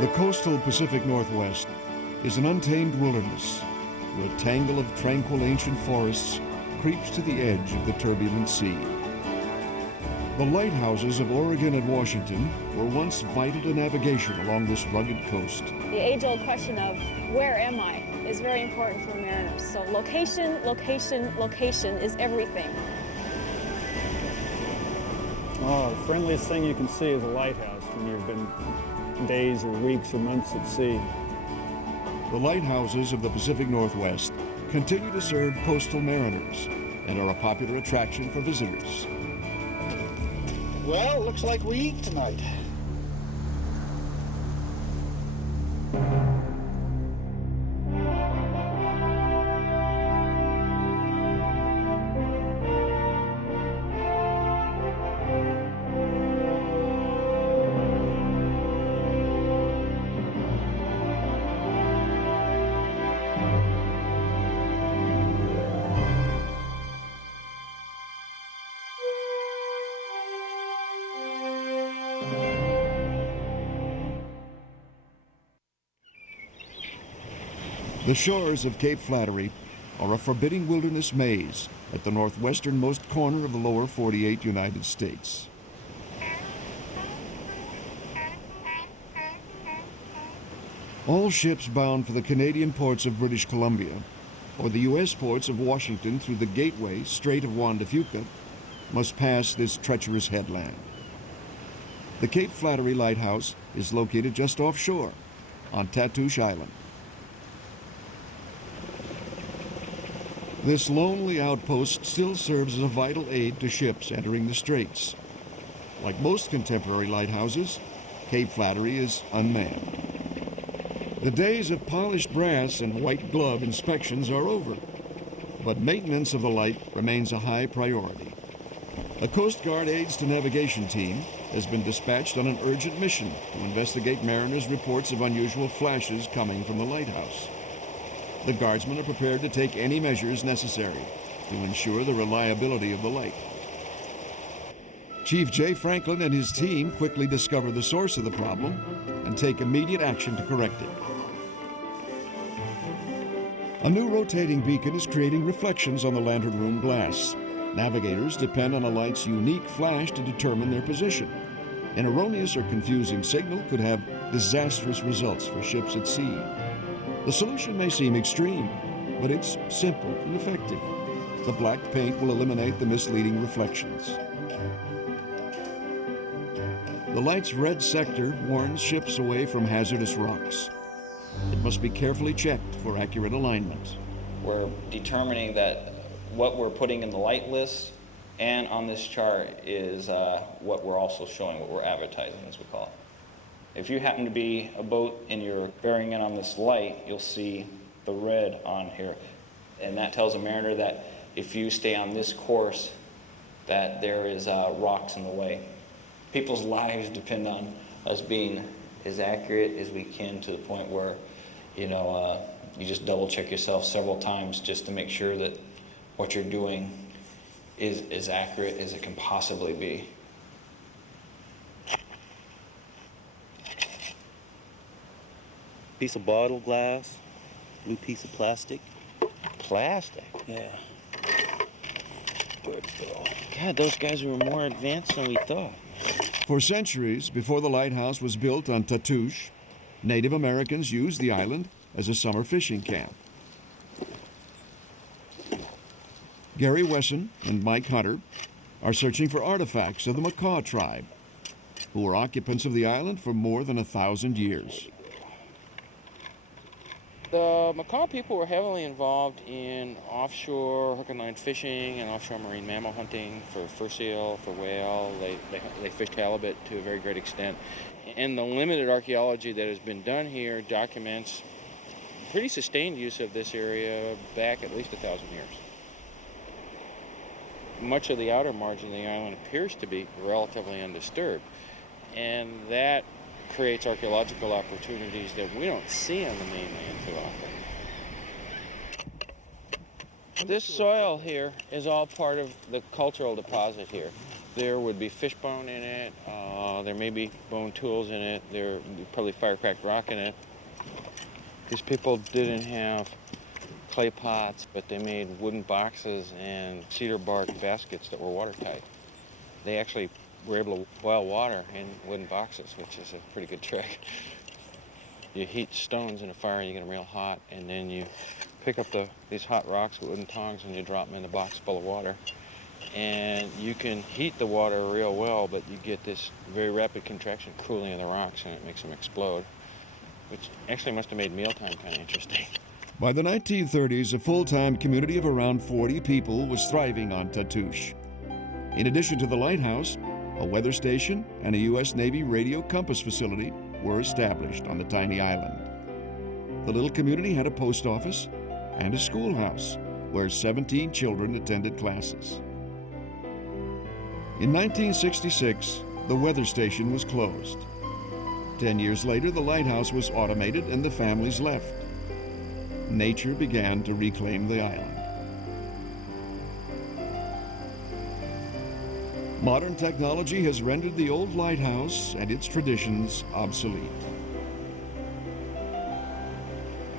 The coastal Pacific Northwest is an untamed wilderness where a tangle of tranquil ancient forests creeps to the edge of the turbulent sea. The lighthouses of Oregon and Washington were once vital to navigation along this rugged coast. The age-old question of where am I is very important for mariners. So location, location, location is everything. Oh, the friendliest thing you can see is a lighthouse when you've been days or weeks or months at sea. The lighthouses of the Pacific Northwest continue to serve coastal mariners and are a popular attraction for visitors. Well, looks like we eat tonight. The shores of Cape Flattery are a forbidding wilderness maze at the northwesternmost corner of the lower 48 United States. All ships bound for the Canadian ports of British Columbia or the U.S. ports of Washington through the gateway Strait of Juan de Fuca must pass this treacherous headland. The Cape Flattery Lighthouse is located just offshore on Tatoosh Island. This lonely outpost still serves as a vital aid to ships entering the straits. Like most contemporary lighthouses, Cape Flattery is unmanned. The days of polished brass and white glove inspections are over, but maintenance of the light remains a high priority. A Coast Guard Aids to Navigation team has been dispatched on an urgent mission to investigate mariners' reports of unusual flashes coming from the lighthouse. The guardsmen are prepared to take any measures necessary to ensure the reliability of the light. Chief Jay Franklin and his team quickly discover the source of the problem and take immediate action to correct it. A new rotating beacon is creating reflections on the lantern room glass. Navigators depend on a light's unique flash to determine their position. An erroneous or confusing signal could have disastrous results for ships at sea. The solution may seem extreme, but it's simple and effective. The black paint will eliminate the misleading reflections. The light's red sector warns ships away from hazardous rocks. It must be carefully checked for accurate alignment. We're determining that what we're putting in the light list and on this chart is what we're also showing, what we're advertising, as we call it. If you happen to be a boat and you're bearing in on this light, you'll see the red on here. And that tells a mariner that if you stay on this course, that there is rocks in the way. People's lives depend on us being as accurate as we can, to the point where, you just double check yourself several times just to make sure that what you're doing is as accurate as it can possibly be. Piece of bottle glass, new piece of plastic. Plastic? Yeah. God, those guys were more advanced than we thought. For centuries before the lighthouse was built on Tatoosh, Native Americans used the island as a summer fishing camp. Gary Wesson and Mike Hunter are searching for artifacts of the Makah tribe, who were occupants of the island for more than 1,000 years. The Makah people were heavily involved in offshore hook and line fishing and offshore marine mammal hunting for fur seal, for whale. They fished halibut to a very great extent. And the limited archaeology that has been done here documents pretty sustained use of this area back at least 1,000 years. Much of the outer margin of the island appears to be relatively undisturbed. And that creates archaeological opportunities that we don't see on the mainland too often. This soil here is all part of the cultural deposit here. There would be fish bone in it. There may be bone tools in it. There would be probably fire-cracked rock in it. These people didn't have clay pots, but they made wooden boxes and cedar bark baskets that were watertight. They actually were able to boil water in wooden boxes, which is a pretty good trick. You heat stones in a fire, you get them real hot, and then you pick up these hot rocks with wooden tongs and you drop them in the box full of water. And you can heat the water real well, but you get this very rapid contraction cooling of the rocks, and it makes them explode, which actually must have made mealtime kind of interesting. By the 1930s, a full-time community of around 40 people was thriving on Tatoosh. In addition to the lighthouse, a weather station and a U.S. Navy radio compass facility were established on the tiny island. The little community had a post office and a schoolhouse where 17 children attended classes. In 1966, the weather station was closed. 10 years later, the lighthouse was automated and the families left. Nature began to reclaim the island. Modern technology has rendered the old lighthouse and its traditions obsolete.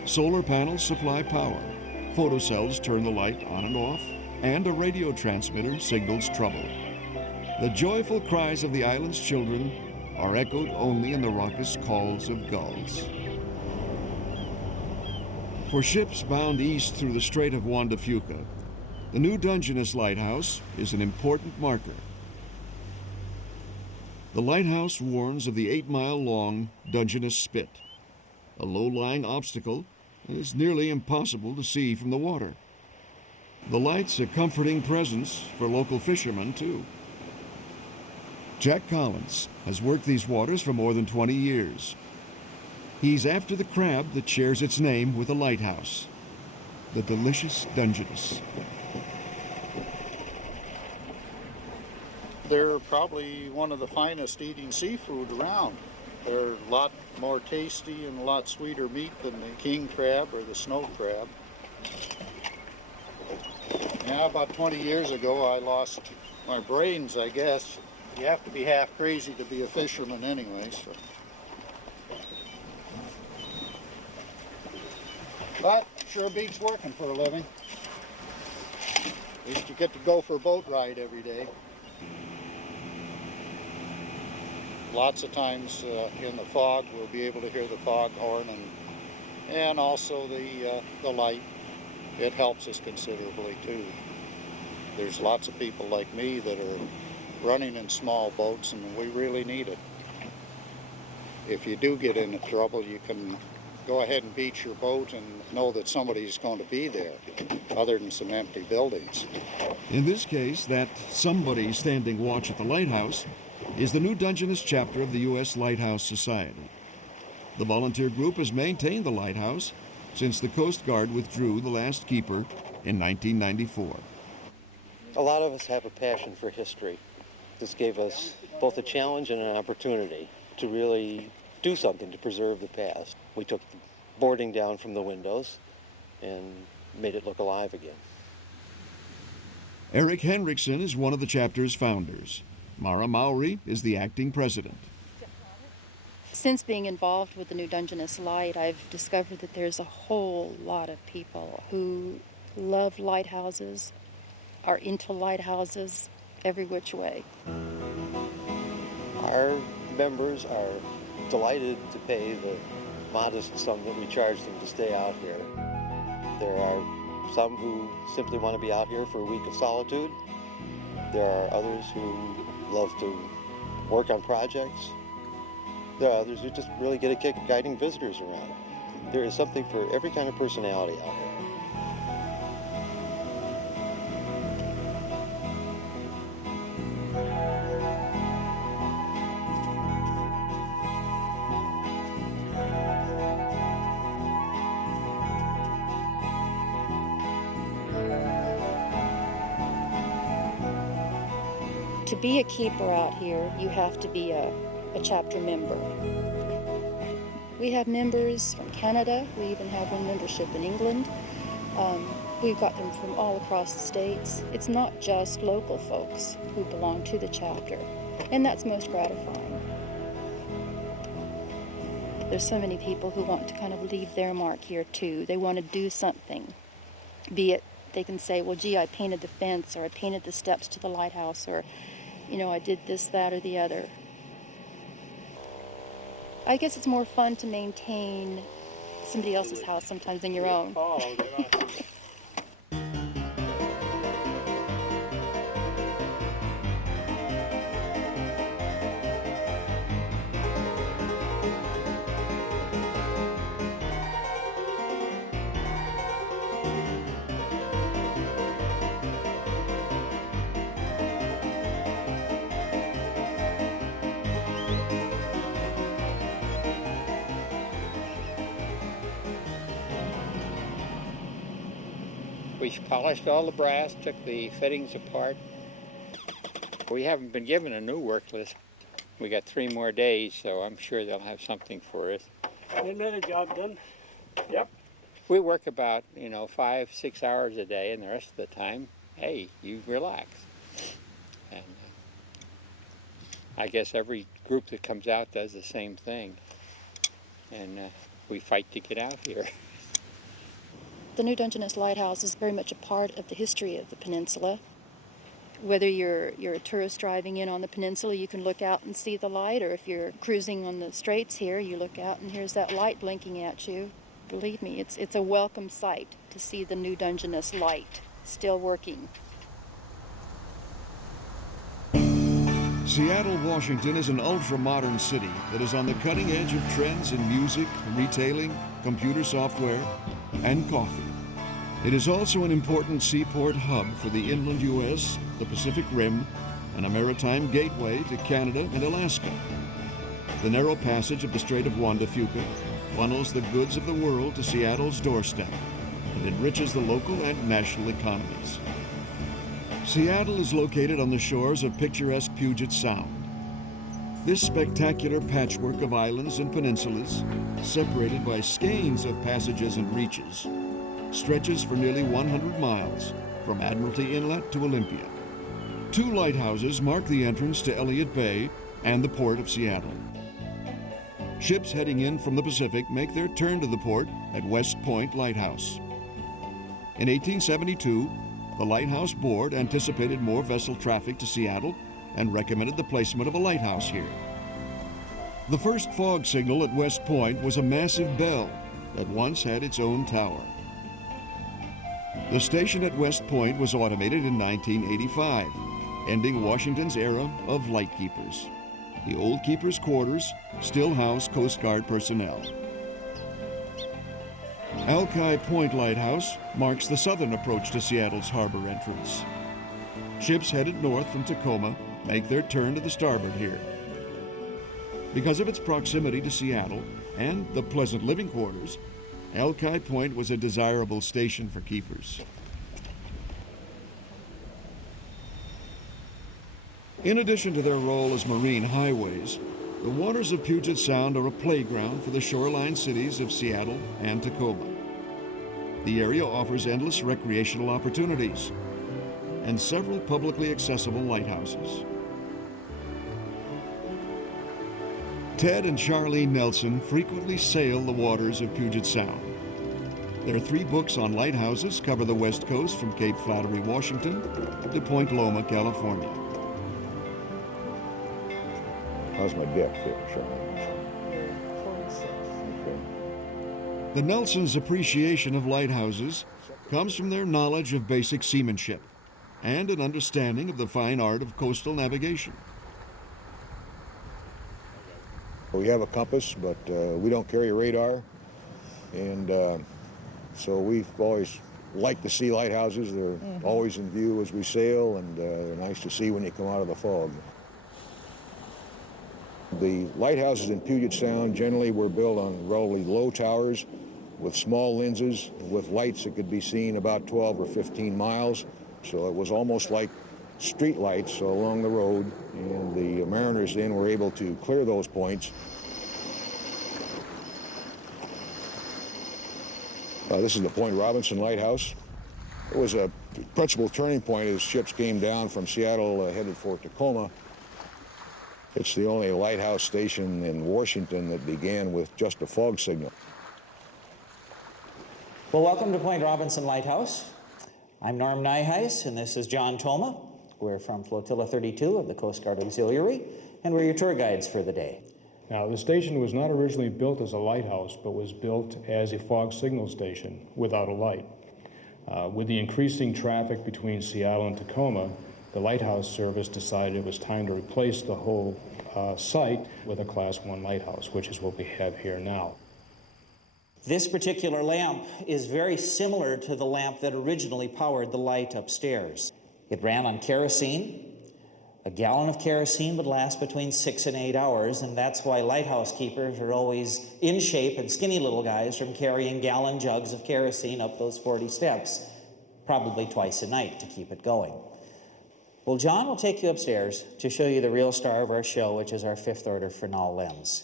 Solar panels supply power, photocells turn the light on and off, and a radio transmitter signals trouble. The joyful cries of the island's children are echoed only in the raucous calls of gulls. For ships bound east through the Strait of Juan de Fuca, the new Dungeness Lighthouse is an important marker. The lighthouse warns of the 8-mile-long Dungeness Spit, a low-lying obstacle that is nearly impossible to see from the water. The light's a comforting presence for local fishermen, too. Jack Collins has worked these waters for more than 20 years. He's after the crab that shares its name with the lighthouse, the delicious Dungeness. They're probably one of the finest eating seafood around. They're a lot more tasty and a lot sweeter meat than the king crab or the snow crab. Yeah, about 20 years ago I lost my brains, I guess. You have to be half crazy to be a fisherman anyway, so. But sure beats working for a living. At least you get to go for a boat ride every day. Lots of times in the fog, we'll be able to hear the fog horn and also the light. It helps us considerably too. There's lots of people like me that are running in small boats, and we really need it. If you do get into trouble, you can go ahead and beach your boat and know that somebody's going to be there, other than some empty buildings. In this case, that somebody standing watch at the lighthouse is the new Dungeness chapter of the U.S. Lighthouse Society. The volunteer group has maintained the lighthouse since the Coast Guard withdrew the last keeper in 1994. A lot of us have a passion for history. This gave us both a challenge and an opportunity to really do something to preserve the past. We took the boarding down from the windows and made it look alive again. Eric Henriksen is one of the chapter's founders. Mara Mowry is the acting president. Since being involved with the new Dungeness Light, I've discovered that there's a whole lot of people who love lighthouses, are into lighthouses every which way. Our members are delighted to pay the modest sum that we charge them to stay out here. There are some who simply want to be out here for a week of solitude. There are others who love to work on projects. There are others who just really get a kick of guiding visitors around. There is something for every kind of personality out here. To be a keeper out here, you have to be a chapter member. We have members from Canada. We even have one membership in England. We've got them from all across the states. It's not just local folks who belong to the chapter, and that's most gratifying. There's so many people who want to kind of leave their mark here too. They want to do something, be it they can say, well, gee, I painted the fence, or I painted the steps to the lighthouse, or, you know, I did this, that, or the other. I guess it's more fun to maintain somebody else's house sometimes than your own. We polished all the brass, took the fittings apart. We haven't been given a new work list. We got 3 more days, so I'm sure they'll have something for us. Another job done. Yep. We work about, 5-6 hours a day, and the rest of the time, hey, you relax. And I guess every group that comes out does the same thing. And we fight to get out here. The New Dungeness Lighthouse is very much a part of the history of the peninsula. Whether you're a tourist driving in on the peninsula, you can look out and see the light, or if you're cruising on the straits here, you look out and here's that light blinking at you. Believe me, it's a welcome sight to see the New Dungeness light still working. Seattle, Washington is an ultra-modern city that is on the cutting edge of trends in music, retailing, computer software, and coffee. It is also an important seaport hub for the inland U.S., the Pacific Rim, and a maritime gateway to Canada and Alaska. The narrow passage of the Strait of Juan de Fuca funnels the goods of the world to Seattle's doorstep and enriches the local and national economies. Seattle is located on the shores of picturesque Puget Sound. This spectacular patchwork of islands and peninsulas, separated by skeins of passages and reaches, stretches for nearly 100 miles from Admiralty Inlet to Olympia. 2 lighthouses mark the entrance to Elliott Bay and the Port of Seattle. Ships heading in from the Pacific make their turn to the port at West Point Lighthouse. In 1872, the Lighthouse Board anticipated more vessel traffic to Seattle and recommended the placement of a lighthouse here. The first fog signal at West Point was a massive bell that once had its own tower. The station at West Point was automated in 1985, ending Washington's era of lightkeepers. The old keepers' quarters still house Coast Guard personnel. Alki Point Lighthouse marks the southern approach to Seattle's harbor entrance. Ships headed north from Tacoma make their turn to the starboard here. Because of its proximity to Seattle and the pleasant living quarters, Alki Point was a desirable station for keepers. In addition to their role as marine highways, the waters of Puget Sound are a playground for the shoreline cities of Seattle and Tacoma. The area offers endless recreational opportunities and several publicly accessible lighthouses. Ted and Charlene Nelson frequently sail the waters of Puget Sound. Their 3 books on lighthouses cover the West Coast from Cape Flattery, Washington, to Point Loma, California. How's my depth there, Charlene? Okay. The Nelsons' appreciation of lighthouses comes from their knowledge of basic seamanship and an understanding of the fine art of coastal navigation. We have a compass, but we don't carry a radar, and so we've always liked to see lighthouses. They're always in view as we sail, and they're nice to see when you come out of the fog. The lighthouses in Puget Sound generally were built on relatively low towers with small lenses with lights that could be seen about 12 or 15 miles. So it was almost like street lights along the road, and the mariners then were able to clear those points. This is the Point Robinson Lighthouse. It was a principal turning point as ships came down from Seattle headed for Tacoma. It's the only lighthouse station in Washington that began with just a fog signal. Well, welcome to Point Robinson Lighthouse. I'm Norm Nyheis, and this is John Toma. We're from Flotilla 32 of the Coast Guard Auxiliary, and we're your tour guides for the day. Now, the station was not originally built as a lighthouse, but was built as a fog signal station without a light. With the increasing traffic between Seattle and Tacoma, the lighthouse service decided it was time to replace the whole site with a Class 1 lighthouse, which is what we have here now. This particular lamp is very similar to the lamp that originally powered the light upstairs. It ran on kerosene. A gallon of kerosene would last between 6 and 8 hours, and that's why lighthouse keepers are always in shape and skinny little guys from carrying gallon jugs of kerosene up those 40 steps, probably twice a night to keep it going. Well, John will take you upstairs to show you the real star of our show, which is our 5th order Fresnel lens.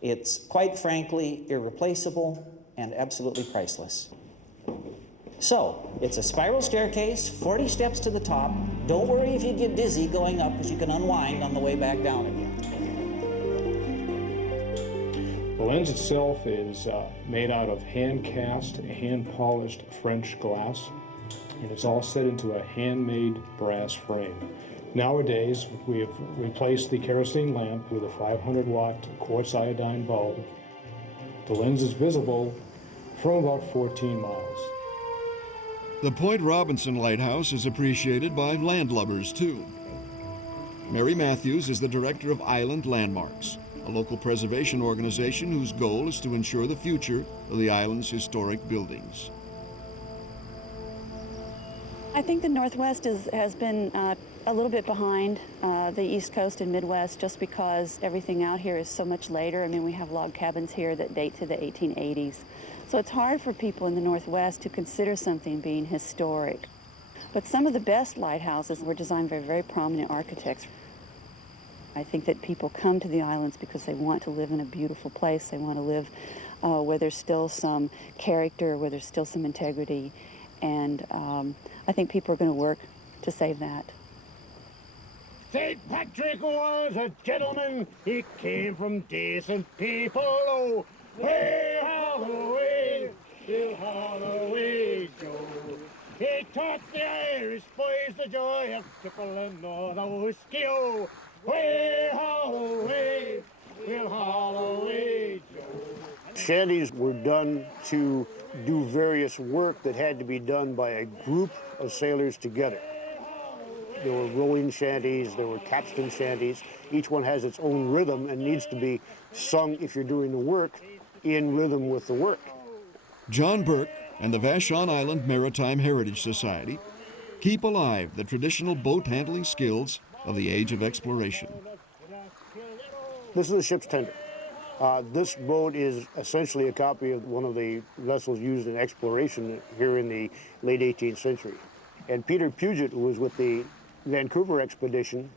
It's quite frankly irreplaceable and absolutely priceless. So, it's a spiral staircase, 40 steps to the top. Don't worry if you get dizzy going up, because you can unwind on the way back down again. The lens itself is made out of hand-cast, hand-polished French glass, and it's all set into a handmade brass frame. Nowadays, we have replaced the kerosene lamp with a 500-watt quartz iodine bulb. The lens is visible from about 14 miles. The Point Robinson Lighthouse is appreciated by landlubbers, too. Mary Matthews is the director of Island Landmarks, a local preservation organization whose goal is to ensure the future of the island's historic buildings. I think the Northwest has been a little bit behind the East Coast and Midwest just because everything out here is so much later. I mean, we have log cabins here that date to the 1880s. So it's hard for people in the Northwest to consider something being historic. But some of the best lighthouses were designed by very prominent architects. I think that people come to the islands because they want to live in a beautiful place. They want to live where there's still some character, where there's still some integrity. And I think people are going to work to save that. St. Patrick was a gentleman. He came from decent people. Oh, way Holloway, till Holloway go. He taught the Irish boys the joy of tippling on the whiskey. Oh, way Holloway, till Holloway go. Shanties were done to do various work that had to be done by a group of sailors together. There were rowing shanties, there were capstan shanties. Each one has its own rhythm and needs to be sung, if you're doing the work, in rhythm with the work. John Burke and the Vashon Island Maritime Heritage Society keep alive the traditional boat handling skills of the age of exploration. This is the ship's tender. This boat is essentially a copy of one of the vessels used in exploration here in the late 18th century. And Peter Puget, who was with the Vancouver expedition,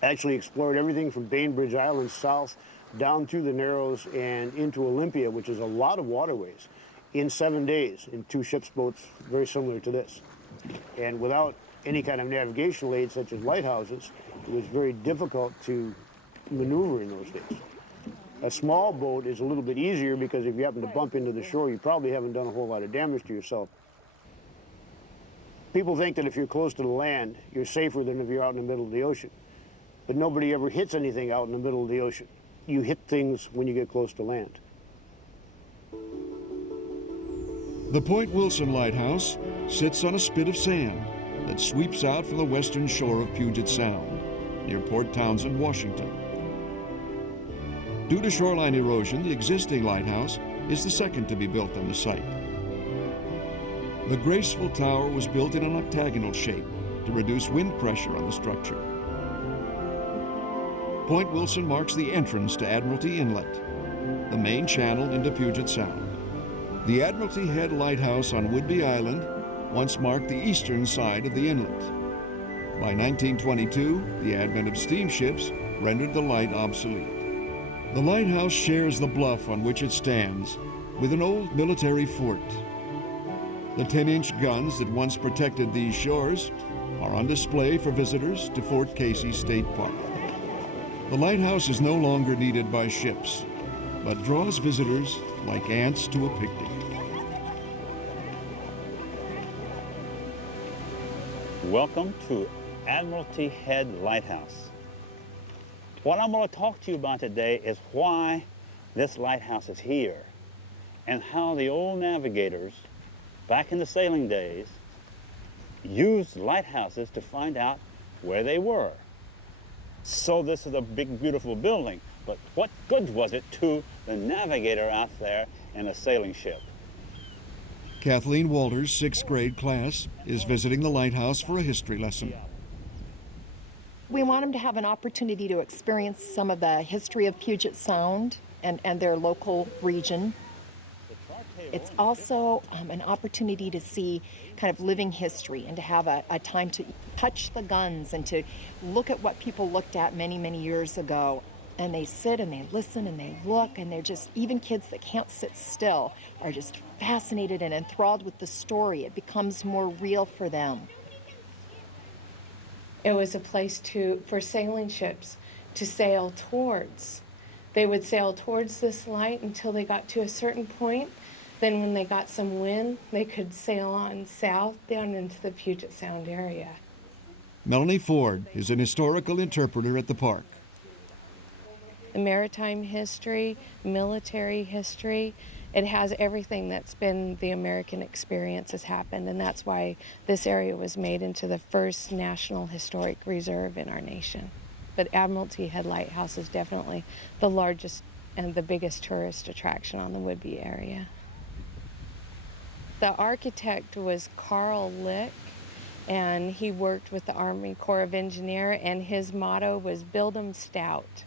actually explored everything from Bainbridge Island south down through the Narrows and into Olympia, which is a lot of waterways, in 7 days in 2 ship's boats very similar to this. And without any kind of navigational aids such as lighthouses, it was very difficult to maneuver in those days. A small boat is a little bit easier because if you happen to bump into the shore, you probably haven't done a whole lot of damage to yourself. People think that if you're close to the land, you're safer than if you're out in the middle of the ocean. But nobody ever hits anything out in the middle of the ocean. You hit things when you get close to land. The Point Wilson Lighthouse sits on a spit of sand that sweeps out from the western shore of Puget Sound, near Port Townsend, Washington. Due to shoreline erosion, the existing lighthouse is the second to be built on the site. The graceful tower was built in an octagonal shape to reduce wind pressure on the structure. Point Wilson marks the entrance to Admiralty Inlet, the main channel into Puget Sound. The Admiralty Head Lighthouse on Whidbey Island once marked the eastern side of the inlet. By 1922, the advent of steamships rendered the light obsolete. The lighthouse shares the bluff on which it stands with an old military fort. The 10-inch guns that once protected these shores are on display for visitors to Fort Casey State Park. The lighthouse is no longer needed by ships, but draws visitors like ants to a picnic. Welcome to Admiralty Head Lighthouse. What I'm going to talk to you about today is why this lighthouse is here and how the old navigators back in the sailing days used lighthouses to find out where they were. So this is a big, beautiful building, but what good was it to the navigator out there in a sailing ship? Kathleen Walter's 6th grade class is visiting the lighthouse for a history lesson. We want them to have an opportunity to experience some of the history of Puget Sound and their local region. It's also an opportunity to see kind of living history and to have a time to touch the guns and to look at what people looked at many, many years ago. And they sit and they listen and they look, and they're just, even kids that can't sit still are just fascinated and enthralled with the story. It becomes more real for them. It was a place for sailing ships to sail towards. They would sail towards this light until they got to a certain point. Then when they got some wind, they could sail on south down into the Puget Sound area. Melanie Ford is an historical interpreter at the park. The maritime history, military history, it has everything that's been the American experience has happened, and that's why this area was made into the first National Historic Reserve in our nation. But Admiralty Head Lighthouse is definitely the largest and the biggest tourist attraction on the Whidbey area. The architect was Carl Lick, and he worked with the Army Corps of Engineers, and his motto was "Build 'em stout."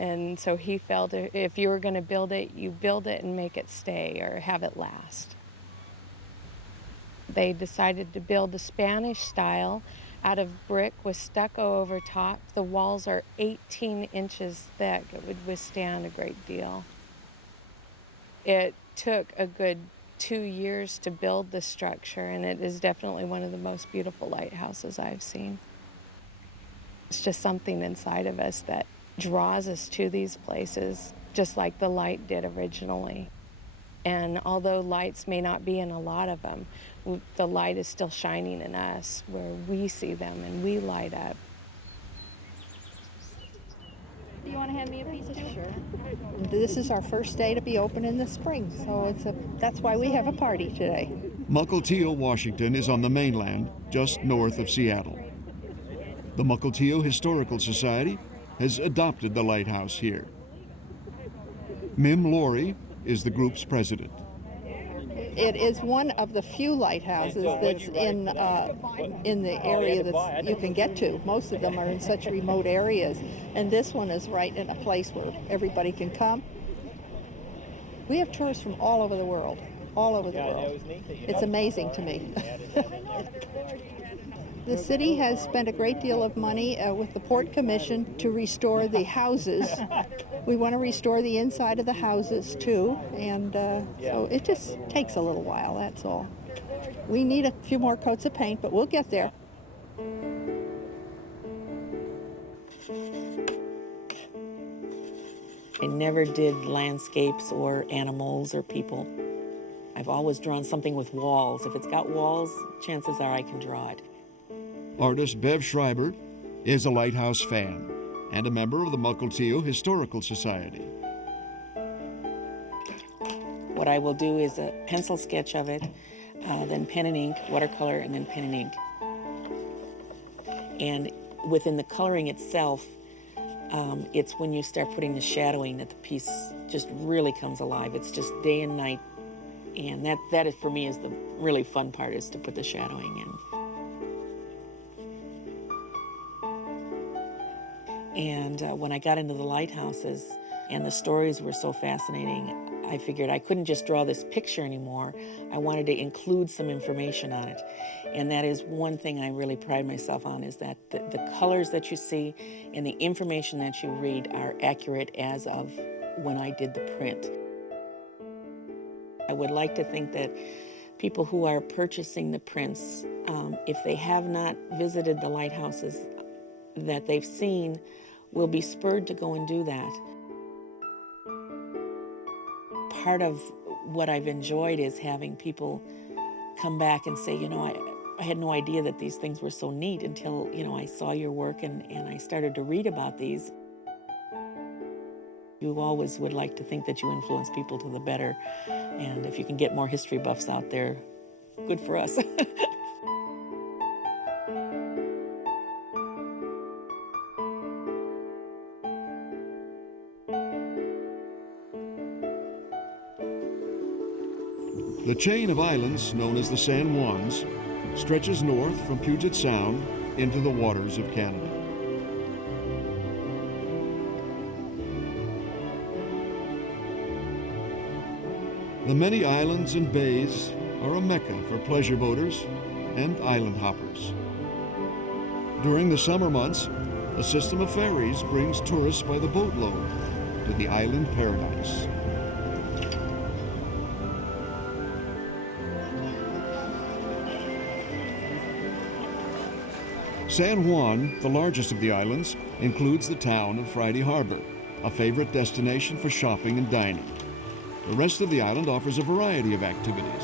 And so he felt if you were going to build it, you build it and make it stay or have it last. They decided to build a Spanish style out of brick with stucco over top. The walls are 18 inches thick. It would withstand a great deal. It took a good 2 years to build the structure, and it is definitely one of the most beautiful lighthouses I've seen. It's just something inside of us that draws us to these places, just like the light did originally. And although lights may not be in a lot of them, the light is still shining in us where we see them and we light up. Do you want to hand me a piece too? Sure. This is our first day to be open in the spring, so that's why we have a party today. Mukilteo, Washington is on the mainland, just north of Seattle. The Mukilteo Historical Society has adopted the lighthouse here. Mim Laurie is the group's president. It is one of the few lighthouses that's in the area that you can get to. Most of them are in such remote areas, and this one is right in a place where everybody can come. We have tourists from all over the world, all over the world. It's amazing to me. The city has spent a great deal of money with the Port Commission to restore the houses. We want to restore the inside of the houses too, and so it just takes a little while, that's all. We need a few more coats of paint, but we'll get there. I never did landscapes or animals or people. I've always drawn something with walls. If it's got walls, chances are I can draw it. Artist Bev Schreiber is a lighthouse fan and a member of the Mukilteo Historical Society. What I will do is a pencil sketch of it, then pen and ink, watercolor, and then pen and ink. And within the coloring itself, it's when you start putting the shadowing that the piece just really comes alive. It's just day and night, and that is, for me, is the really fun part, is to put the shadowing in. And when I got into the lighthouses and the stories were so fascinating, I figured I couldn't just draw this picture anymore. I wanted to include some information on it. And that is one thing I really pride myself on, is that the colors that you see and the information that you read are accurate as of when I did the print. I would like to think that people who are purchasing the prints, if they have not visited the lighthouses that they've seen, will be spurred to go and do that. Part of what I've enjoyed is having people come back and say, I had no idea that these things were so neat until, I saw your work and I started to read about these. You always would like to think that you influence people to the better, and if you can get more history buffs out there, good for us. The chain of islands, known as the San Juans, stretches north from Puget Sound into the waters of Canada. The many islands and bays are a mecca for pleasure boaters and island hoppers. During the summer months, a system of ferries brings tourists by the boatload to the island paradise. San Juan, the largest of the islands, includes the town of Friday Harbor, a favorite destination for shopping and dining. The rest of the island offers a variety of activities.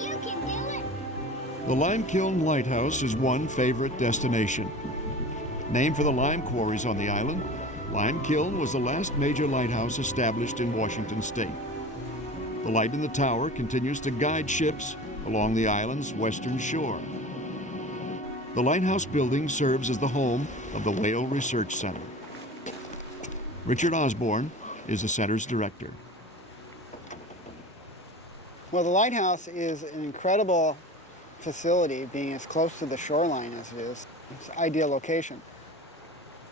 You can do it! The Limekiln Lighthouse is one favorite destination. Named for the lime quarries on the island, Limekiln was the last major lighthouse established in Washington state. The light in the tower continues to guide ships along the island's western shore. The lighthouse building serves as the home of the Whale Research Center. Richard Osborne is the center's director. Well, the lighthouse is an incredible facility, being as close to the shoreline as it is. It's an ideal location.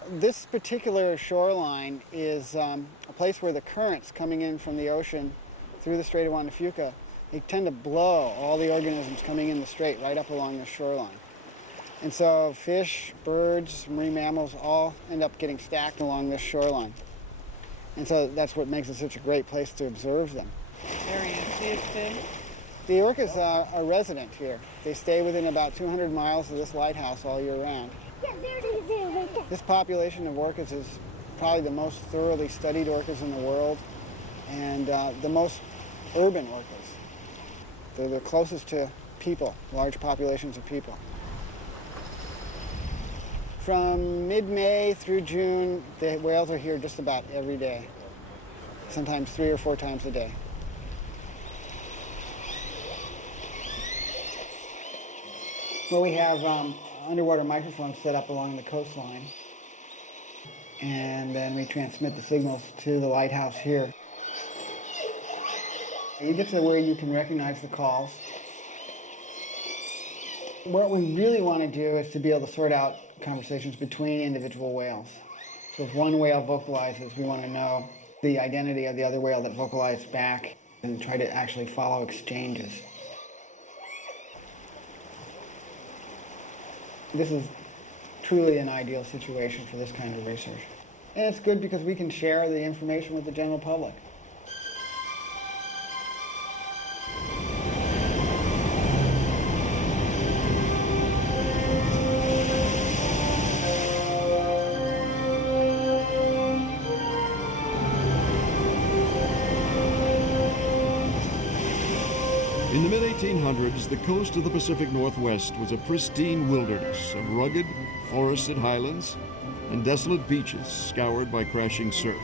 This particular shoreline is a place where the currents coming in from the ocean through the Strait of Juan de Fuca, they tend to blow all the organisms coming in the strait right up along the shoreline. And so fish, birds, marine mammals all end up getting stacked along this shoreline. And so that's what makes it such a great place to observe them. Where you see it today? The orcas are resident here. They stay within about 200 miles of this lighthouse all year round. Yeah, there it is, there, right there. This population of orcas is probably the most thoroughly studied orcas in the world, and the most urban orcas. They're the closest to people, large populations of people. From mid-May through June, the whales are here just about every day, sometimes 3 or 4 times a day. Well, we have underwater microphones set up along the coastline, and then we transmit the signals to the lighthouse here. You get to where you can recognize the calls. What we really want to do is to be able to sort out conversations between individual whales. So if one whale vocalizes, we want to know the identity of the other whale that vocalized back and try to actually follow exchanges. This is truly an ideal situation for this kind of research. And it's good because we can share the information with the general public. In the mid-1800s, the coast of the Pacific Northwest was a pristine wilderness of rugged, forested highlands and desolate beaches scoured by crashing surf.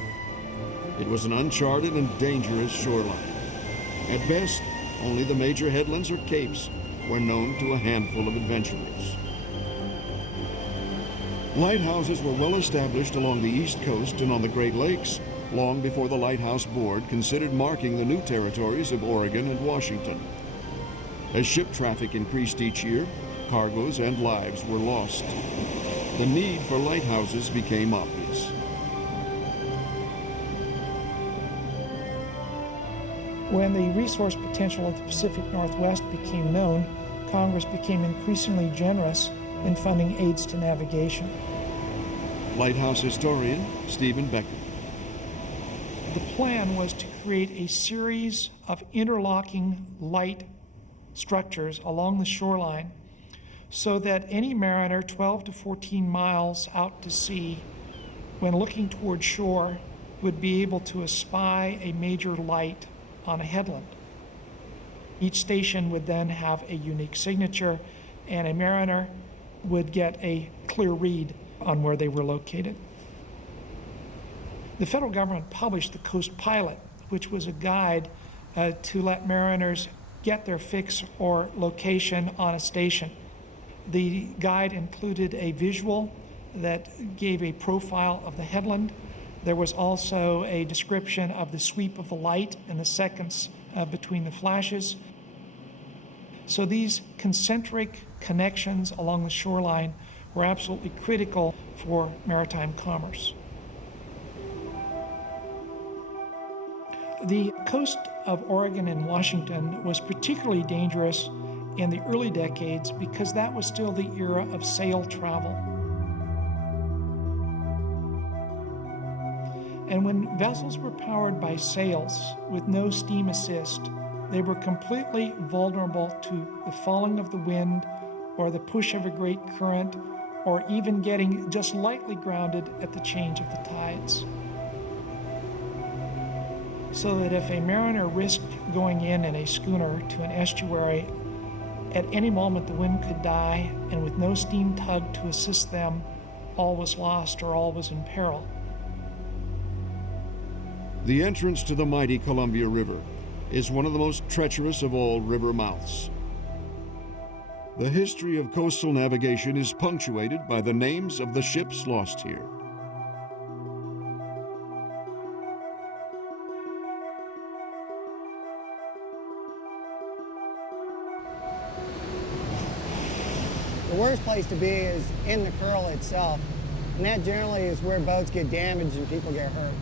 It was an uncharted and dangerous shoreline. At best, only the major headlands or capes were known to a handful of adventurers. Lighthouses were well established along the East Coast and on the Great Lakes long before the Lighthouse Board considered marking the new territories of Oregon and Washington. As ship traffic increased each year, cargoes and lives were lost. The need for lighthouses became obvious. When the resource potential of the Pacific Northwest became known, Congress became increasingly generous in funding aids to navigation. Lighthouse historian Stephen Becker. The plan was to create a series of interlocking light structures along the shoreline so that any mariner 12 to 14 miles out to sea, when looking toward shore, would be able to espy a major light on a headland. Each station would then have a unique signature, and a mariner would get a clear read on where they were located. The federal government published the Coast Pilot, which was a guide to let mariners get their fix or location on a station. The guide included a visual that gave a profile of the headland. There was also a description of the sweep of the light and the seconds between the flashes. So these concentric connections along the shoreline were absolutely critical for maritime commerce. The coast of Oregon and Washington was particularly dangerous in the early decades because that was still the era of sail travel. And when vessels were powered by sails with no steam assist, they were completely vulnerable to the falling of the wind or the push of a great current or even getting just lightly grounded at the change of the tides. So that if a mariner risked going in a schooner to an estuary, at any moment the wind could die, and with no steam tug to assist them, all was lost or all was in peril. The entrance to the mighty Columbia River is one of the most treacherous of all river mouths. The history of coastal navigation is punctuated by the names of the ships lost here. The worst place to be is in the curl itself, and that generally is where boats get damaged and people get hurt.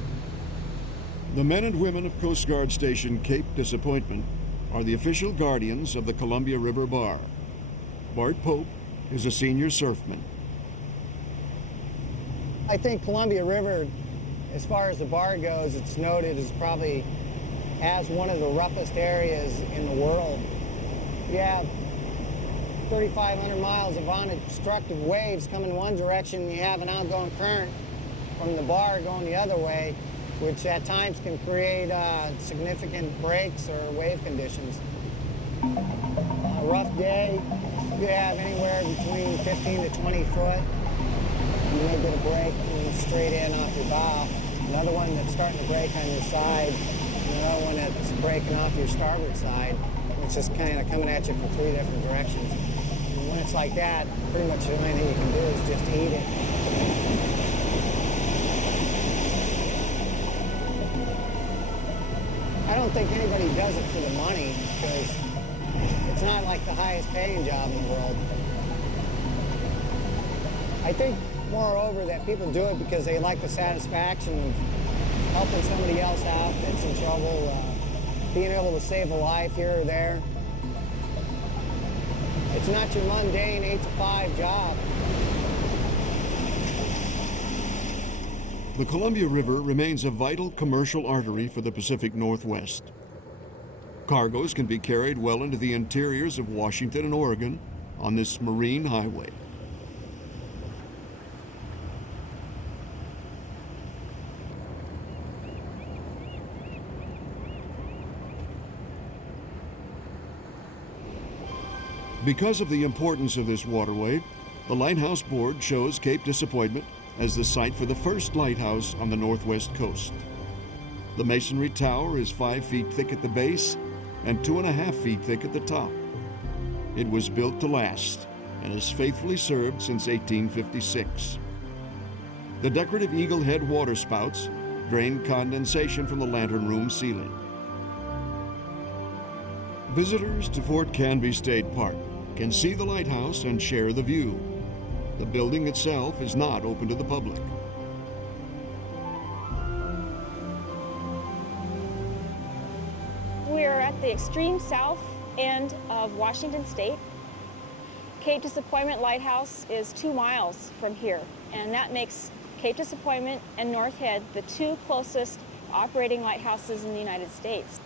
The men and women of Coast Guard Station Cape Disappointment are the official guardians of the Columbia River Bar. Bart Pope is a senior surfman. I think Columbia River, as far as the bar goes, it's noted as probably as one of the roughest areas in the world. You have 3,500 miles of unobstructed waves coming one direction. You have an outgoing current from the bar going the other way, which at times can create significant breaks or wave conditions. On a rough day, you have anywhere between 15 to 20 foot. You may get a break straight in off your bow. Another one that's starting to break on your side. Another one that's breaking off your starboard side. It's just kind of coming at you from three different directions. And when it's like that, pretty much the only thing you can do is just eat it. I don't think anybody does it for the money, because it's not like the highest paying job in the world. I think, moreover, that people do it because they like the satisfaction of helping somebody else out that's in trouble, being able to save a life here or there. It's not your mundane 8 to 5 job. The Columbia River remains a vital commercial artery for the Pacific Northwest. Cargoes can be carried well into the interiors of Washington and Oregon on this marine highway. Because of the importance of this waterway, the Lighthouse Board chose Cape Disappointment as the site for the first lighthouse on the northwest coast. The masonry tower is 5 feet thick at the base and 2.5 feet thick at the top. It was built to last and has faithfully served since 1856. The decorative eagle head water spouts drain condensation from the lantern room ceiling. Visitors to Fort Canby State Park can see the lighthouse and share the view. The building itself is not open to the public. We're at the extreme south end of Washington State. Cape Disappointment Lighthouse is 2 miles from here, and that makes Cape Disappointment and North Head the two closest operating lighthouses in the United States.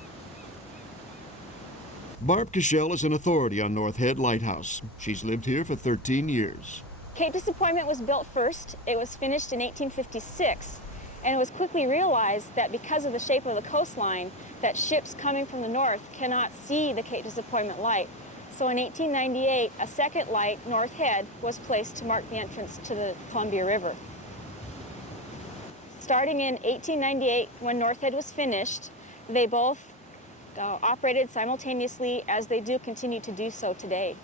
Barb Cashel is an authority on North Head Lighthouse. She's lived here for 13 years. Cape Disappointment was built first. It was finished in 1856, and it was quickly realized that because of the shape of the coastline, that ships coming from the north cannot see the Cape Disappointment light. So in 1898, a second light, North Head, was placed to mark the entrance to the Columbia River. Starting in 1898, when North Head was finished, they both operated simultaneously, as they do continue to do so today.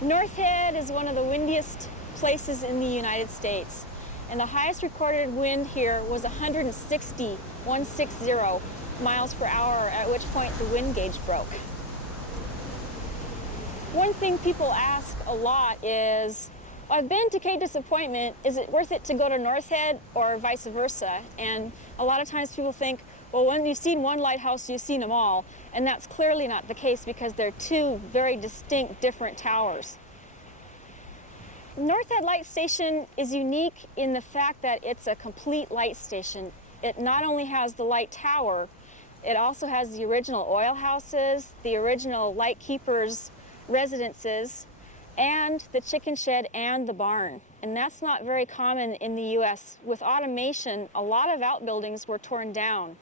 North Head is one of the windiest places in the United States, and the highest recorded wind here was 160 miles per hour, at which point the wind gauge broke. One thing people ask a lot is, I've been to Cape Disappointment, is it worth it to go to North Head or vice versa? And a lot of times people think, well, when you've seen one lighthouse, you've seen them all. And that's clearly not the case, because they're two very distinct, different towers. North Head Light Station is unique in the fact that it's a complete light station. It not only has the light tower, it also has the original oil houses, the original lightkeepers' residences, and the chicken shed and the barn. And that's not very common in the U.S. With automation, a lot of outbuildings were torn down.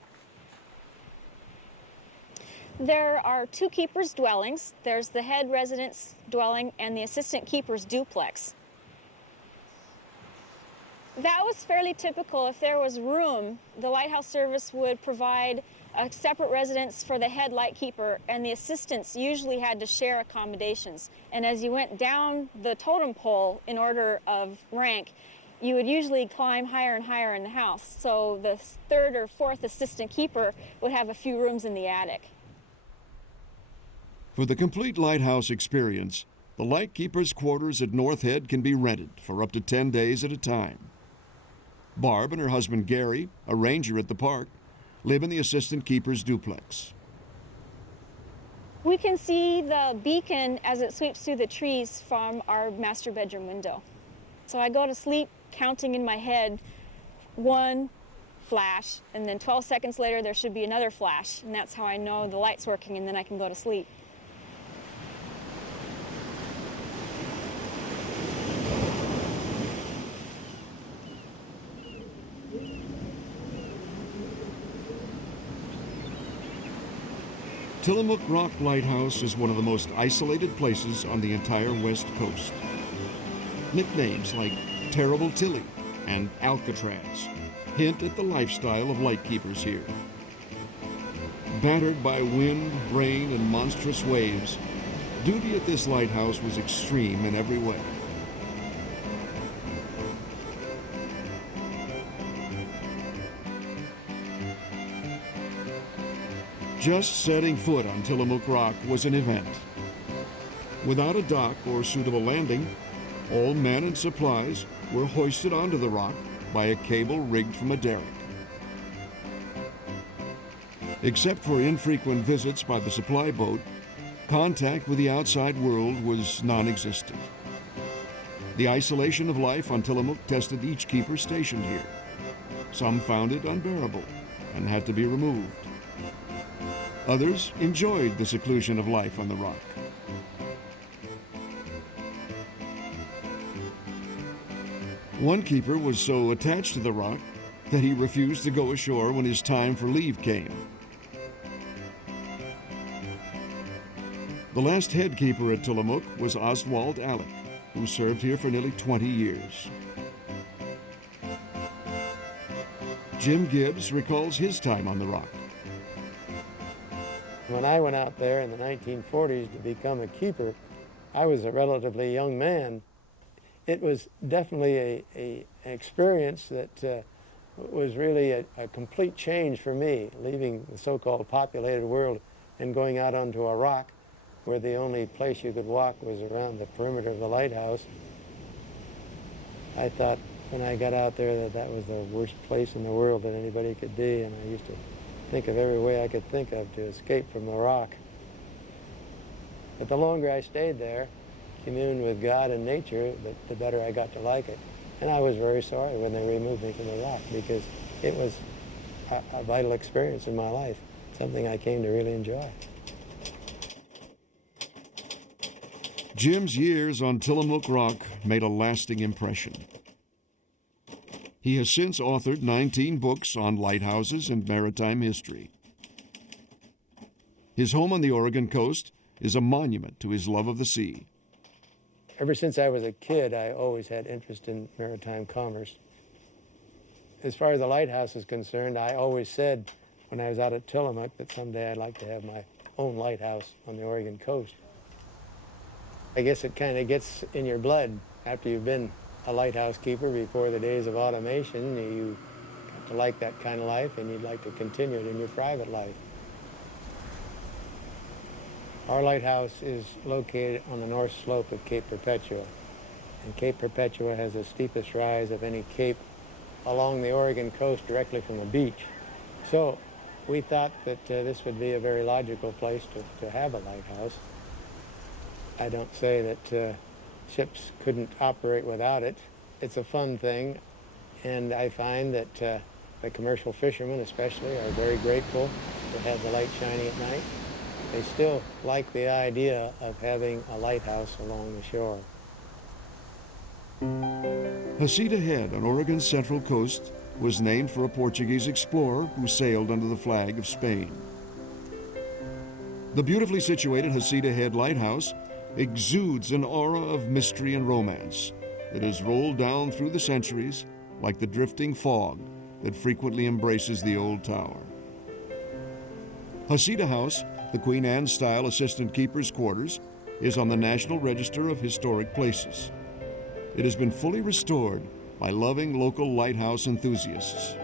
There are two keepers' dwellings. There's the head residence dwelling and the assistant keeper's duplex. That was fairly typical. If there was room, the lighthouse service would provide a separate residence for the head lightkeeper, and the assistants usually had to share accommodations. And as you went down the totem pole in order of rank, you would usually climb higher and higher in the house. So the third or fourth assistant keeper would have a few rooms in the attic. For the complete lighthouse experience, the lightkeeper's quarters at North Head can be rented for up to 10 days at a time. Barb and her husband Gary, a ranger at the park, live in the assistant keeper's duplex. We can see the beacon as it sweeps through the trees from our master bedroom window. So I go to sleep counting in my head 1 flash, and then 12 seconds later there should be another flash, and that's how I know the light's working, and then I can go to sleep. Tillamook Rock Lighthouse is one of the most isolated places on the entire West Coast. Nicknames like Terrible Tilly and Alcatraz hint at the lifestyle of lightkeepers here. Battered by wind, rain, and monstrous waves, duty at this lighthouse was extreme in every way. Just setting foot on Tillamook Rock was an event. Without a dock or suitable landing, all men and supplies were hoisted onto the rock by a cable rigged from a derrick. Except for infrequent visits by the supply boat, contact with the outside world was non-existent. The isolation of life on Tillamook tested each keeper stationed here. Some found it unbearable and had to be removed. Others enjoyed the seclusion of life on the rock. One keeper was so attached to the rock that he refused to go ashore when his time for leave came. The last head keeper at Tillamook was Oswald Alec, who served here for nearly 20 years. Jim Gibbs recalls his time on the rock. When I went out there in the 1940s to become a keeper, I was a relatively young man. It was definitely an experience that was really a complete change for me, leaving the so-called populated world and going out onto a rock where the only place you could walk was around the perimeter of the lighthouse. I thought when I got out there that was the worst place in the world that anybody could be, and I used to think of every way I could think of to escape from the rock. But the longer I stayed there, communed with God and nature, the better I got to like it. And I was very sorry when they removed me from the rock because it was a vital experience in my life, something I came to really enjoy. Jim's years on Tillamook Rock made a lasting impression. He has since authored 19 books on lighthouses and maritime history. His home on the Oregon coast is a monument to his love of the sea. Ever since I was a kid, I always had interest in maritime commerce. As far as the lighthouse is concerned, I always said when I was out at Tillamook that someday I'd like to have my own lighthouse on the Oregon coast. I guess it kind of gets in your blood after you've been a lighthouse keeper before the days of automation. You got to like that kind of life, and you'd like to continue it in your private life. Our lighthouse is located on the north slope of Cape Perpetua, and Cape Perpetua has the steepest rise of any cape along the Oregon coast directly from the beach. So we thought that this would be a very logical place to have a lighthouse. I don't say that ships couldn't operate without it. It's a fun thing, and I find that the commercial fishermen especially are very grateful to have the light shining at night. They still like the idea of having a lighthouse along the shore. Hasita Head on Oregon's central coast was named for a Portuguese explorer who sailed under the flag of Spain. The beautifully situated Hasita Head Lighthouse exudes an aura of mystery and romance that has rolled down through the centuries like the drifting fog that frequently embraces the old tower. Hasita House, the Queen Anne-style assistant keeper's quarters, is on the National Register of Historic Places. It has been fully restored by loving local lighthouse enthusiasts.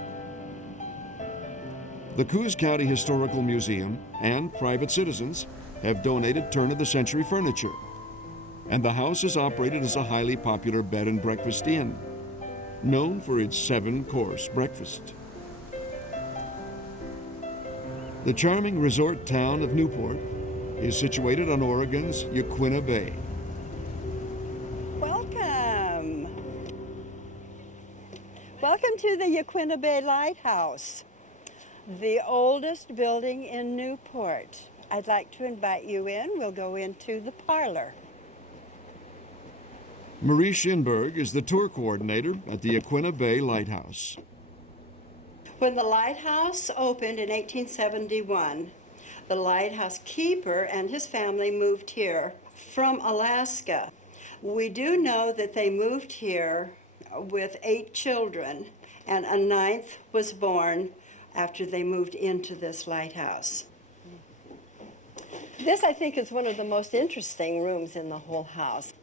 The Coos County Historical Museum and private citizens have donated turn-of-the-century furniture, and the house is operated as a highly popular bed and breakfast inn, known for its 7-course breakfast. The charming resort town of Newport is situated on Oregon's Yaquina Bay. Welcome. Welcome to the Yaquina Bay Lighthouse, the oldest building in Newport. I'd like to invite you in. We'll go into the parlor. Marie Schinberg is the tour coordinator at the Yaquina Bay Lighthouse. When the lighthouse opened in 1871, the lighthouse keeper and his family moved here from Alaska. We do know that they moved here with 8 children, and a 9th was born after they moved into this lighthouse. This, I think, is one of the most interesting rooms in the whole house.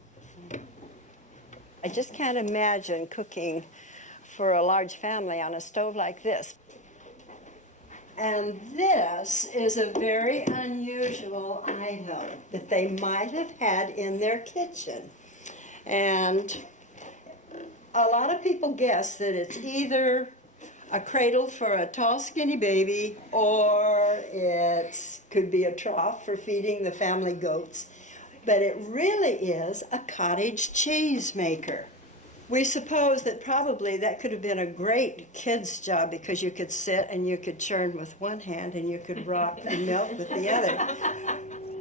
I just can't imagine cooking for a large family on a stove like this. And this is a very unusual item that they might have had in their kitchen. And a lot of people guess that it's either a cradle for a tall, skinny baby, or it could be a trough for feeding the family goats. But it really is a cottage cheese maker. We suppose that probably that could have been a great kid's job because you could sit and you could churn with one hand and you could rock the milk with the other.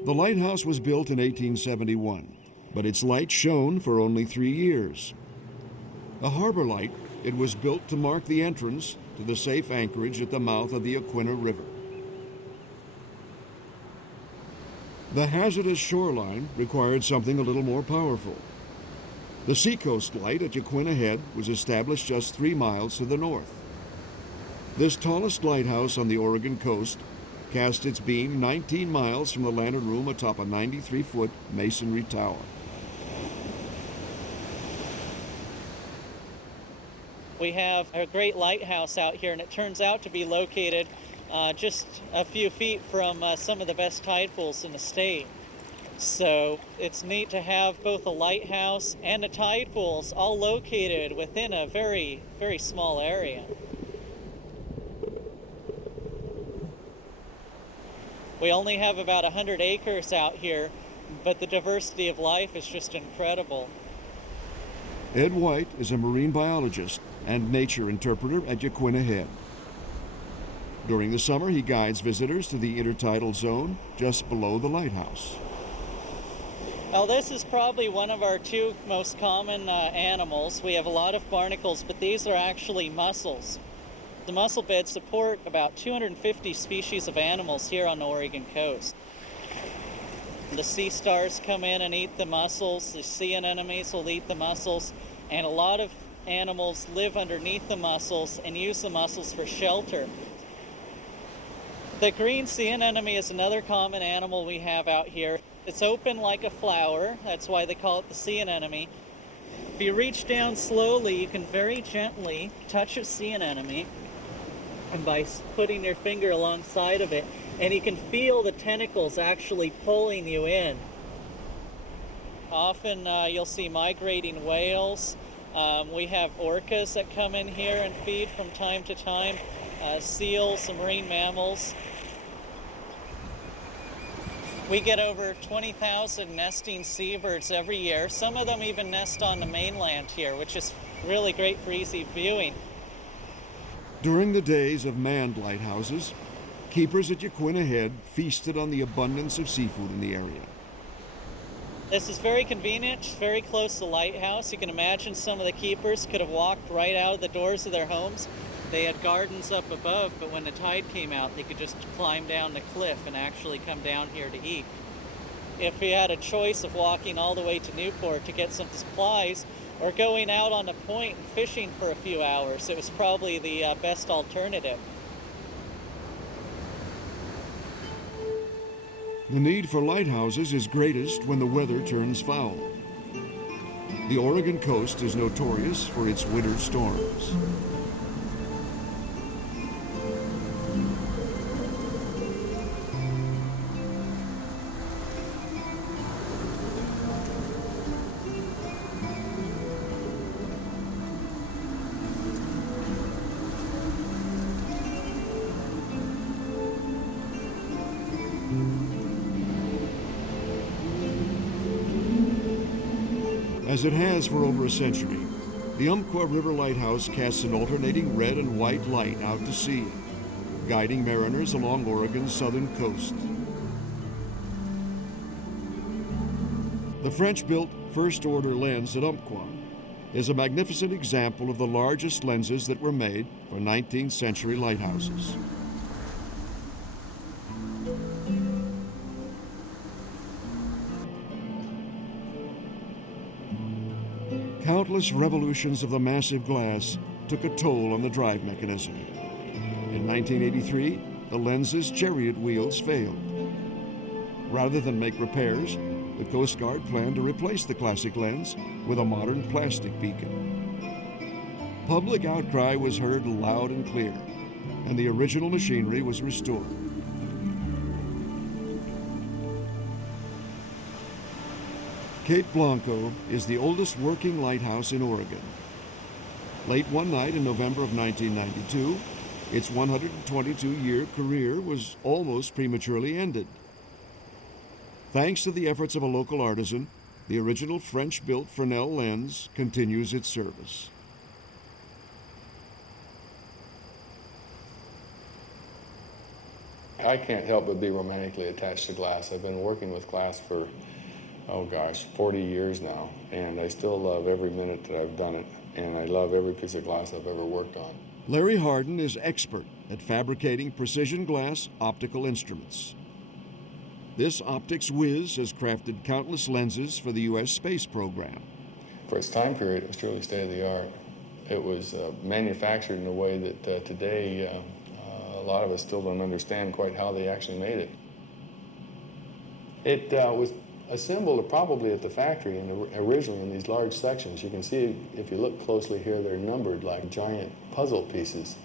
The lighthouse was built in 1871, but its light shone for only 3 years. A harbor light, it was built to mark the entrance to the safe anchorage at the mouth of the Yaquina River. The hazardous shoreline required something a little more powerful. The Seacoast Light at Yaquina Head was established just 3 miles to the north. This tallest lighthouse on the Oregon coast cast its beam 19 miles from the lantern room atop a 93-foot masonry tower. We have a great lighthouse out here, and it turns out to be located just a few feet from some of the best tide pools in the state. So it's neat to have both a lighthouse and the tide pools all located within a very, very small area. We only have about 100 acres out here, but the diversity of life is just incredible. Ed White is a marine biologist and nature interpreter at Yaquina Head. During the summer, he guides visitors to the intertidal zone just below the lighthouse. Well, this is probably one of our two most common animals. We have a lot of barnacles, but these are actually mussels. The mussel beds support about 250 species of animals here on the Oregon coast. The sea stars come in and eat the mussels, the sea anemones will eat the mussels, and a lot of animals live underneath the mussels and use the mussels for shelter. The green sea anemone is another common animal we have out here. It's open like a flower, that's why they call it the sea anemone. If you reach down slowly, you can very gently touch a sea anemone, and by putting your finger alongside of it, and you can feel the tentacles actually pulling you in. Often you'll see migrating whales. We have orcas that come in here and feed from time to time, seals, and marine mammals. We get over 20,000 nesting seabirds every year. Some of them even nest on the mainland here, which is really great for easy viewing. During the days of manned lighthouses, keepers at Yaquina Head feasted on the abundance of seafood in the area. This is very convenient, it's very close to the lighthouse. You can imagine some of the keepers could have walked right out of the doors of their homes. They had gardens up above, but when the tide came out, they could just climb down the cliff and actually come down here to eat. If you had a choice of walking all the way to Newport to get some supplies or going out on the point and fishing for a few hours, it was probably the best alternative. The need for lighthouses is greatest when the weather turns foul. The Oregon coast is notorious for its winter storms. As it has for over a century, the Umpqua River Lighthouse casts an alternating red and white light out to sea, guiding mariners along Oregon's southern coast. The French-built first-order lens at Umpqua is a magnificent example of the largest lenses that were made for 19th century lighthouses. Countless revolutions of the massive glass took a toll on the drive mechanism. In 1983, the lens's chariot wheels failed. Rather than make repairs, the Coast Guard planned to replace the classic lens with a modern plastic beacon. Public outcry was heard loud and clear, and the original machinery was restored. Cape Blanco is the oldest working lighthouse in Oregon. Late one night in November of 1992, its 122-year career was almost prematurely ended. Thanks to the efforts of a local artisan, the original French-built Fresnel lens continues its service. I can't help but be romantically attached to glass. I've been working with glass for 40 years now, and I still love every minute that I've done it, and I love every piece of glass I've ever worked on. Larry Harden is expert at fabricating precision glass optical instruments. This optics whiz has crafted countless lenses for the U.S. space program. For its time period, it was truly state-of-the-art. It was manufactured in a way that today a lot of us still don't understand quite how they actually made it. It was assembled probably at the factory and originally in these large sections. You can see, if you look closely here, they're numbered like giant puzzle pieces.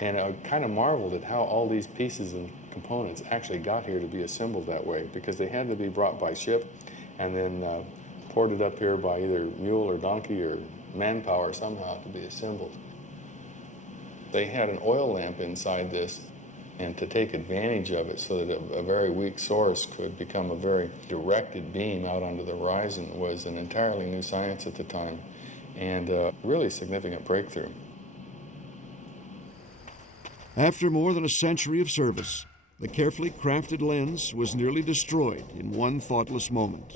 And I kind of marveled at how all these pieces and components actually got here to be assembled that way, because they had to be brought by ship and then ported up here by either mule or donkey or manpower somehow to be assembled. They had an oil lamp inside this, and to take advantage of it so that a very weak source could become a very directed beam out onto the horizon was an entirely new science at the time. and a really significant breakthrough. After more than a century of service, the carefully crafted lens was nearly destroyed in one thoughtless moment.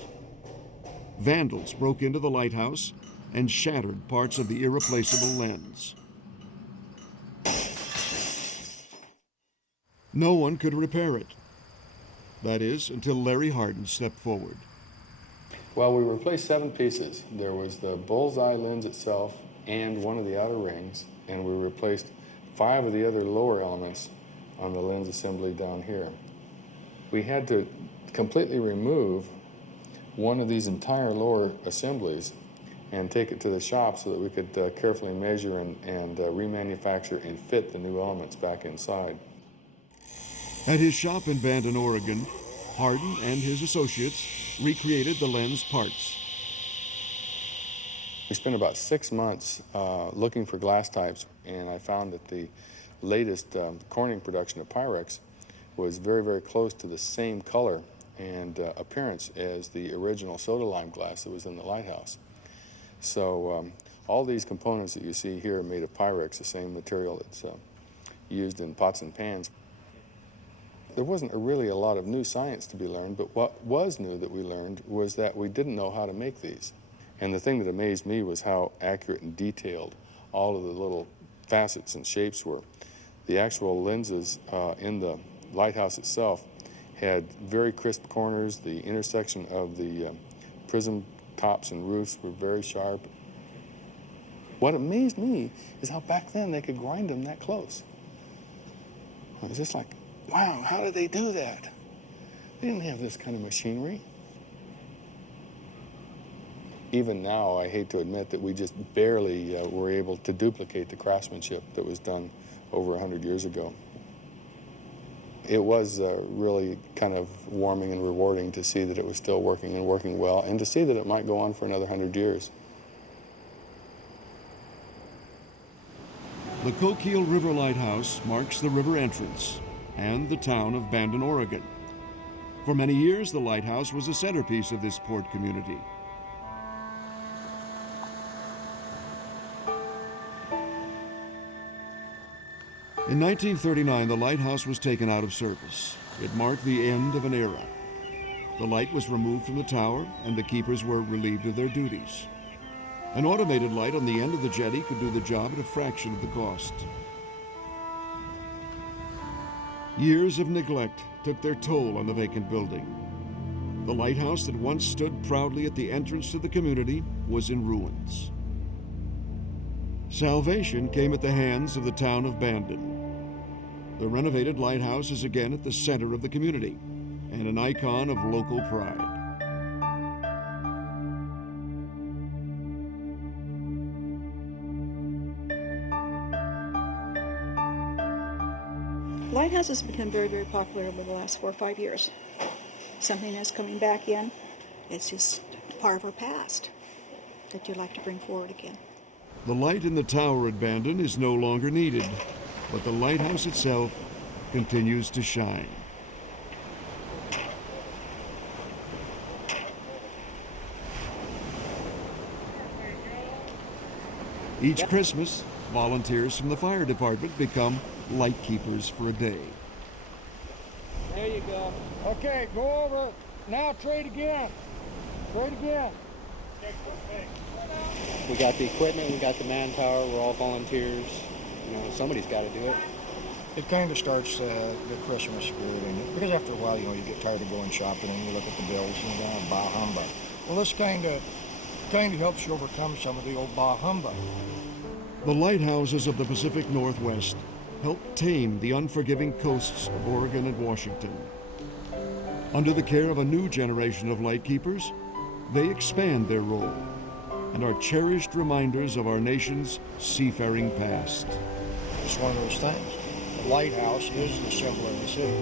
Vandals broke into the lighthouse and shattered parts of the irreplaceable lens. No one could repair it. That is, until Larry Hardin stepped forward. Well, we replaced 7 pieces. There was the bullseye lens itself and one of the outer rings, and we replaced 5 of the other lower elements on the lens assembly down here. We had to completely remove one of these entire lower assemblies and take it to the shop so that we could carefully measure and remanufacture and fit the new elements back inside. At his shop in Bandon, Oregon, Hardin and his associates recreated the lens parts. We spent about 6 months looking for glass types, and I found that the latest Corning production of Pyrex was very, very close to the same color and appearance as the original soda lime glass that was in the lighthouse. So all these components that you see here are made of Pyrex, the same material that's used in pots and pans. There wasn't really a lot of new science to be learned, but what was new that we learned was that we didn't know how to make these. And the thing that amazed me was how accurate and detailed all of the little facets and shapes were. The actual lenses in the lighthouse itself had very crisp corners. The intersection of the prism tops and roofs were very sharp. What amazed me is how back then they could grind them that close. It was just like, wow, how did they do that? They didn't have this kind of machinery. Even now, I hate to admit that we just barely were able to duplicate the craftsmanship that was done over 100 years ago. It was really kind of warming and rewarding to see that it was still working and working well, and to see that it might go on for another 100 years. The Coquille River Lighthouse marks the river entrance and the town of Bandon, Oregon. For many years, the lighthouse was a centerpiece of this port community. In 1939, the lighthouse was taken out of service. It marked the end of an era. The light was removed from the tower, and the keepers were relieved of their duties. An automated light on the end of the jetty could do the job at a fraction of the cost. Years of neglect took their toll on the vacant building. The lighthouse that once stood proudly at the entrance to the community was in ruins. Salvation came at the hands of the town of Bandon. The renovated lighthouse is again at the center of the community and an icon of local pride. Lighthouses have become very, very popular over the last 4 or 5 years. Something that's coming back in. It's just part of our past that you'd like to bring forward again. The light in the tower at Bandon is no longer needed, but the lighthouse itself continues to shine. Each Christmas, volunteers from the fire department become light keepers for a day. There you go. Okay, go over. Now trade again. Trade again. We got the equipment, we got the manpower, we're all volunteers. You know, somebody's got to do it. It kind of starts the Christmas spirit in it, because after a while, you get tired of going shopping and you look at the bills and you go, bah humbug. Well, this kind of helps you overcome some of the old bah humbug. The lighthouses of the Pacific Northwest help tame the unforgiving coasts of Oregon and Washington. Under the care of a new generation of lightkeepers, they expand their role and are cherished reminders of our nation's seafaring past. It's one of those things. The lighthouse is the symbol of the city.